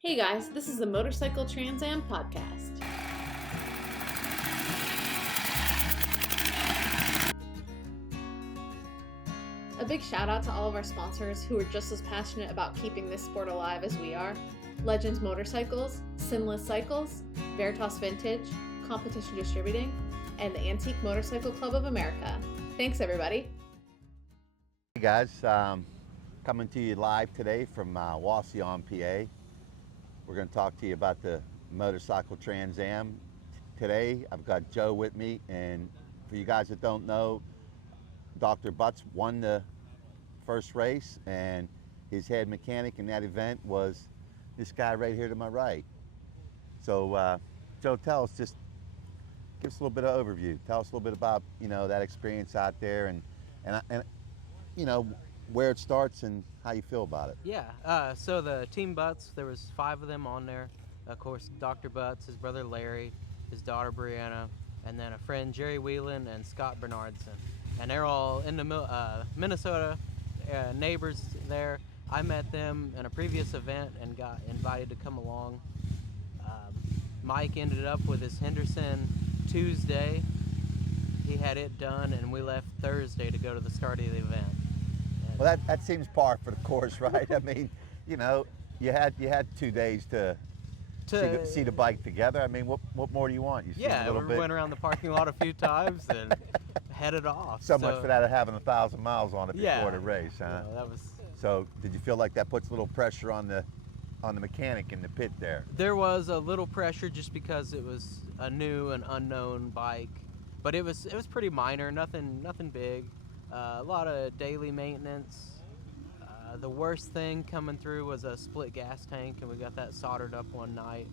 Hey guys, this is the Motorcycle TransAm Podcast. A big shout out to all of our sponsors who are just as passionate about keeping this sport alive as we are. Legends Motorcycles, Sinless Cycles, Veritas Vintage, Competition Distributing, and the Antique Motorcycle Club of America. Thanks everybody. Hey guys, coming to you live today from Wasion, PA. We're going to talk to you about the Motorcycle TransAm. Today I've got Joe with me, and for you guys that don't know, Dr. Butts won the first race, and his head mechanic in that event was this guy right here to my right. So Joe, tell us, just give us a little bit of overview. Tell us a little bit about, that experience out there and where it starts and how you feel about it. Yeah, so the Team Butts, there was 5 of them on there. Of course, Dr. Butts, his brother Larry, his daughter Brianna, and then a friend Jerry Wieland and Scott Bernardson. And they're all in the Minnesota, neighbors there. I met them in a previous event and got invited to come along. Mike ended up with his Henderson Tuesday. He had it done, and we left Thursday to go to the start of the event. Well, that seems par for the course, right? I mean, you had 2 days to see the bike together. I mean, what more do you want? We went around the parking lot a few times and headed off. So much for that of having 1,000 miles on it before the race, huh? That was. So, did you feel like that puts a little pressure on the mechanic in the pit there? There was a little pressure just because it was a new and unknown bike, but it was pretty minor, nothing big. A lot of daily maintenance. The worst thing coming through was a split gas tank, and we got that soldered up one night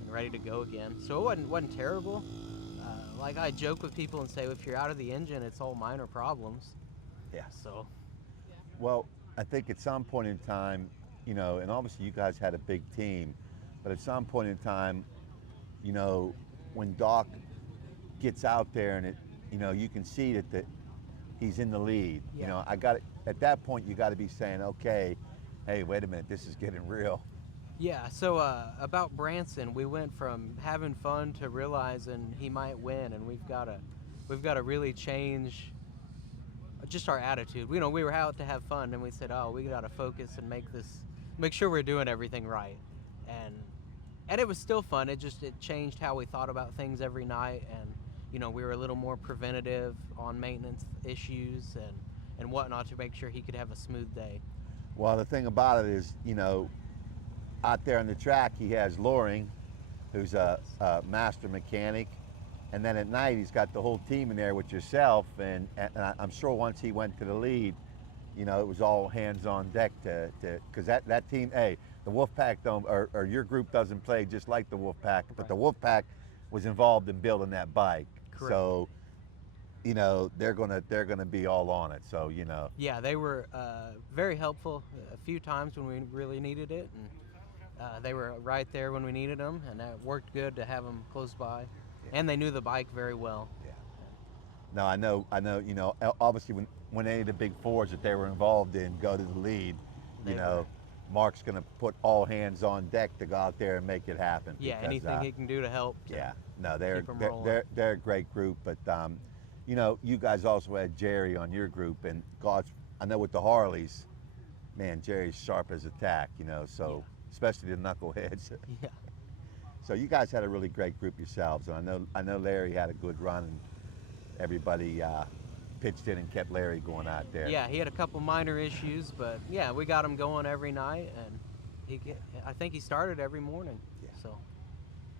and ready to go again. So it wasn't terrible. Like I joke with people and say, if you're out of the engine, it's all minor problems. Yeah. So. Well, I think at some point in time, and obviously you guys had a big team, but at some point in time, when Doc gets out there and you can see that he's in the lead. Yeah. At that point you got to be saying, okay, hey, wait a minute, this is getting real. Yeah, so about Branson, we went from having fun to realizing he might win, and we've got to really change just our attitude. We were out to have fun, and we said, we got to focus and make sure we're doing everything right. And it was still fun. It changed how we thought about things every night, and we were a little more preventative on maintenance issues and whatnot to make sure he could have a smooth day. Well, the thing about it is, out there on the track, he has Loring, who's a master mechanic, and then at night he's got the whole team in there with yourself, and I'm sure once he went to the lead, it was all hands on deck because that team, the Wolfpack or your group doesn't play just like the Wolfpack, but the Wolfpack was involved in building that bike. Correct. So, they're gonna be all on it. So, Yeah, they were very helpful a few times when we really needed it, and they were right there when we needed them, and that worked good to have them close by. Yeah. And they knew the bike very well. Yeah. No, I know. Obviously, when any of the big fours that they were involved in go to the lead, Mark's gonna put all hands on deck to go out there and make it happen. Yeah, because, anything he can do to help. Yeah, no, they're a great group, but you guys also had Jerry on your group, and I know with the Harleys, man, Jerry's sharp as a tack, so especially the knuckleheads. Yeah. So you guys had a really great group yourselves, and I know Larry had a good run, and everybody pitched in and kept Larry going out there. Yeah, he had a couple minor issues, but yeah, we got him going every night, and I think he started every morning. Yeah. So.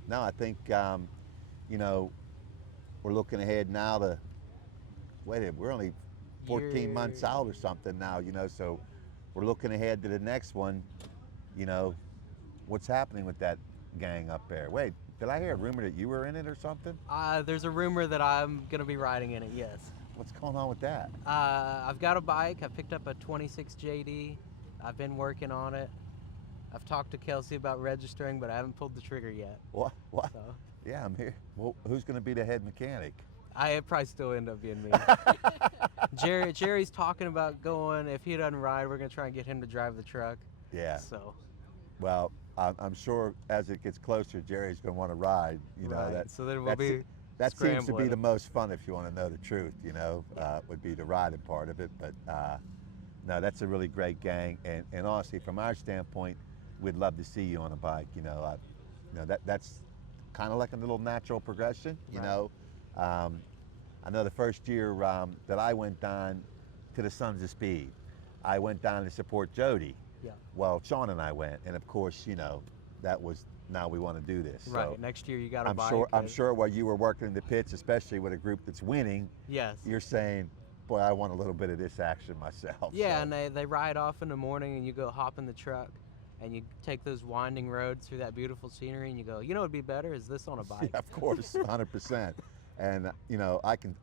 No, I think we're looking ahead now to. We're only 14 months out or something now, so we're looking ahead to the next one. What's happening with that gang up there? Wait, did I hear a rumor that you were in it or something? There's a rumor that I'm going to be riding in it, yes. What's going on with that? I've got a bike. I picked up a 26 JD. I've been working on it. I've talked to Kelsey about registering, but I haven't pulled the trigger yet. What? So. Yeah, I'm here. Well, who's going to be the head mechanic? I'd probably still end up being me. Jerry's talking about going. If he doesn't ride, we're going to try and get him to drive the truck. Yeah. So. Well, I'm sure as it gets closer, Jerry's going to want to ride. You know, Right, so then we'll be that seems to be scrambling. the most fun if you want to know the truth. You know, would be the riding part of it. But no, that's a really great gang. And honestly, from our standpoint, we'd love to see you on a bike. You know, that's kind of like a little natural progression. You Right. know, I know the first year that I went down to the Sons of Speed, I went down to support Jody. Yeah. Well, Sean and I went, and of course, you know, that was now we want to do this. Right. So Next year you got a I'm bike. sure. I'm sure while you were working in the pits, especially with a group that's winning, Yes. you're saying, "Boy, I want a little bit of this action myself." Yeah, So, and they ride off in the morning, and you go hop in the truck, and you take those winding roads through that beautiful scenery, and you go, you know, what'd be better is this on a bike. yeah, of course, 100%. And you know, I can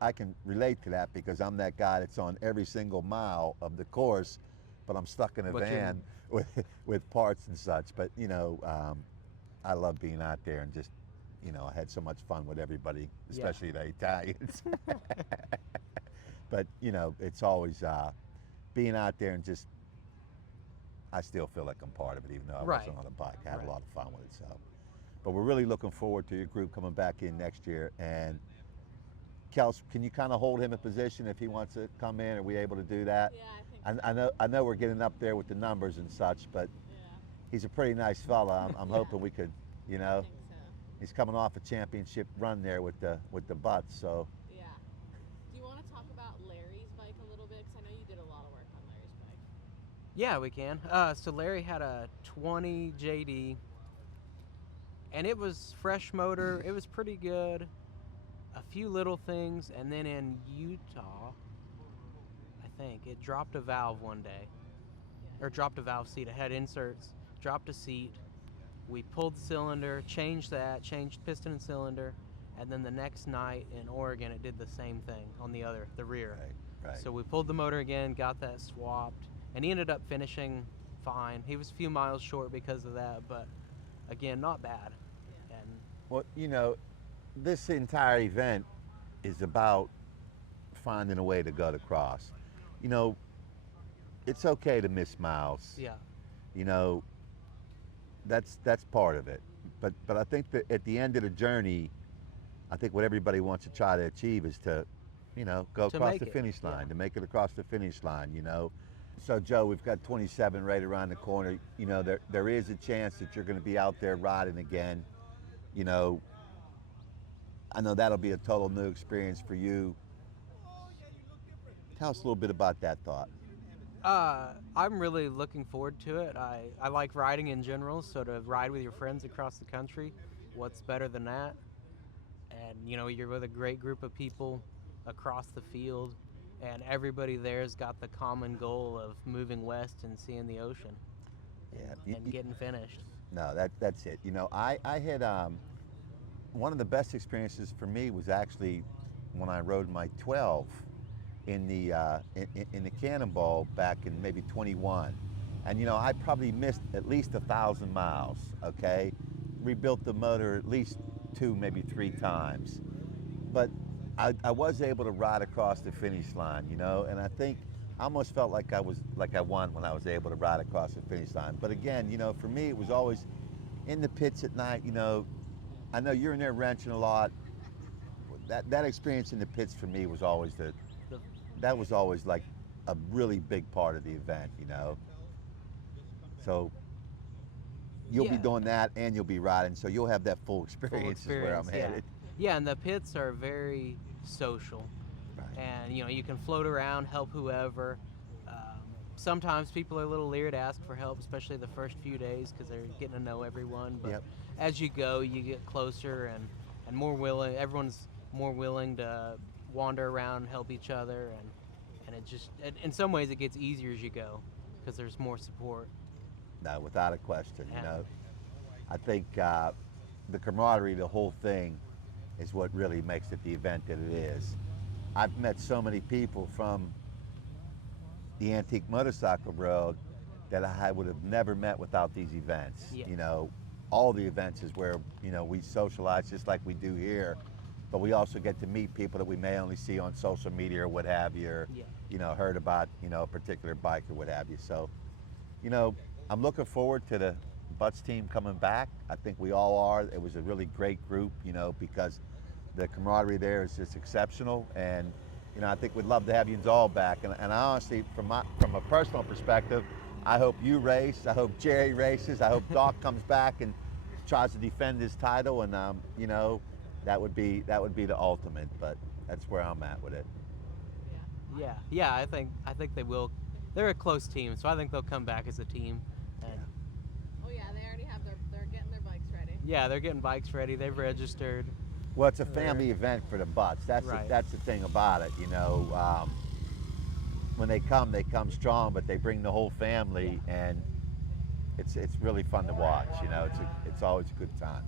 relate to that because I'm that guy that's on every single mile of the course, but I'm stuck in a But you're- van with parts and such. But you know, I love being out there and just, you know, I had so much fun with everybody, Yeah. especially the Italians. But you know, it's always being out there and just, I still feel like I'm part of it, even though I Right. wasn't on a bike. I had Right. a lot of fun with it. So, but we're really looking forward to your group coming back in next year. And Kels, can you kind of hold him in position if he wants to come in? Are we able to do that? Yeah, I think I know we're getting up there with the numbers and such, but yeah, he's a pretty nice fella. I'm Yeah. hoping we could, you I know, think so. he's coming off a championship run there with the butts. So Yeah. Do you want to talk about Larry's bike a little bit? Because I know you did a lot of work on Larry's bike. Yeah, we can. So Larry had a 20 JD, and it was fresh motor. It was pretty good. A few little things, and then in Utah, I think it dropped a valve one day, or dropped a valve seat. It had inserts, dropped a seat. We pulled the cylinder, changed piston and cylinder, and then the next night in Oregon, it did the same thing on the rear. right. So we pulled the motor again, got that swapped, and he ended up finishing fine. He was a few miles short because of that, but again, not bad. And Well, you know, this entire event is about finding a way to go to cross. You know, it's okay to miss miles. yeah, You know, that's part of it. But I think that at the end of the journey, I think what everybody wants to try to achieve is to, you know, go To across make the it, finish line, yeah. to make it across the finish line, you know. So Joe, we've got 27 right around the corner. You know, there is a chance that you're going to be out there riding again. You know, I know that'll be a total new experience for you. Tell us a little bit about that thought. I'm really looking forward to it. I like riding in general, so to ride with your friends across the country, what's better than that? And you know, you're with a great group of people across the field, and everybody there's got the common goal of moving west and seeing the ocean Yeah. and getting finished. No, that's it. You know, I had one of the best experiences for me was actually when I rode my 12 in the Cannonball back in maybe 21, and you know I probably missed at least 1,000 miles. Okay, rebuilt the motor at least 2, maybe 3 times, but I was able to ride across the finish line. You know, and I think I almost felt like I won when I was able to ride across the finish line. But again, you know, for me it was always in the pits at night. You know, I know you're in there wrenching a lot. That experience in the pits for me was always that was always like a really big part of the event, you know. So you'll be Yeah. doing that and you'll be riding, so you'll have that full experience, is where I'm yeah. headed. Yeah, and the pits are very social. Right. And you know, you can float around, help whoever. Sometimes people are a little leery to ask for help, especially the first few days because they're getting to know everyone. But Yep. as you go, you get closer and more willing. Everyone's more willing to wander around, help each other, and it just in some ways it gets easier as you go because there's more support. No, without a question, you Yeah. know. I think the camaraderie, the whole thing, is what really makes it the event that it is. I've met so many people from the antique motorcycle world that I would have never met without these events. Yeah. You know, all the events is where, you know, we socialize just like we do here, but we also get to meet people that we may only see on social media or what have you, or, Yeah. you know, heard about, you know, a particular bike or what have you. So, you know, I'm looking forward to the butts team coming back. I think we all are. It was a really great group, because the camaraderie there is just exceptional. And, I think we'd love to have you all back. And I honestly, from a personal perspective, I hope you race. I hope Jerry races. I hope Doc comes back and tries to defend his title. And, that would be the ultimate. But that's where I'm at with it. Yeah. I think they will. They're a close team, so I think they'll come back as a team. And Oh yeah, they already have they're getting their bikes ready. yeah, they're getting bikes ready. They've registered. Well, it's a family event for the butts. That's Right. that's the thing about it. When they come strong, but they bring the whole family, and it's really fun to watch. It's always a good time.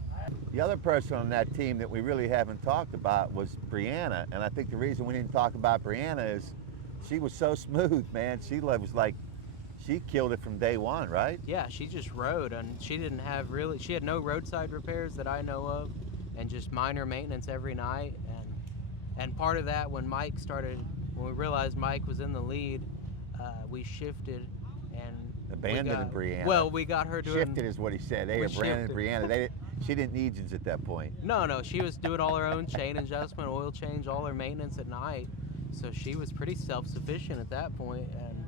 The other person on that team that we really haven't talked about was Brianna, and I think the reason we didn't talk about Brianna is she was so smooth, man. She killed it from day one, right? Yeah, she just rode, and she had no roadside repairs that I know of, and just minor maintenance every night. And part of that, when we realized Mike was in the lead, we shifted and Abandoned Brianna. Well, we got her doing. Shifted is what he said. They abandoned Brianna. She didn't need engines at that point. No, she was doing all her own chain adjustment, oil change, all her maintenance at night. So she was pretty self-sufficient at that point. And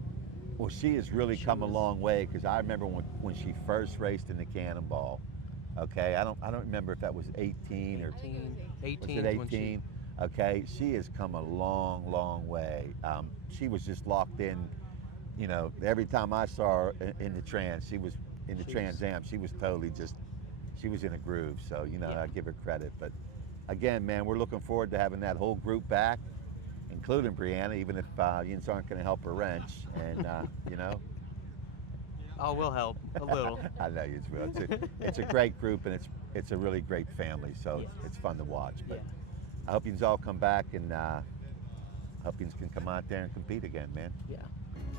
well, she has really come a long way, because I remember when she first raced in the Cannonball. Okay, I don't remember if that was 18 or 18. was it 18? Okay, she has come a long, long way. She was just locked in. Every time I saw her in the Trans, she was in the Trans Am. She was totally she was in a groove. So I give her credit. But again, man, we're looking forward to having that whole group back, including Brianna, even if Jens aren't going to help her wrench. And Oh, we'll help a little. I know you will. It's a great group, and it's a really great family. So it's fun to watch. But I hope you all come back, and hope you can come out there and compete again, man.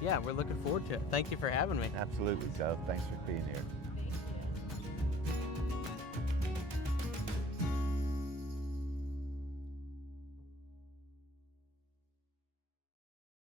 Yeah, we're looking forward to it. Thank you for having me. Absolutely, Joe. Thanks for being here.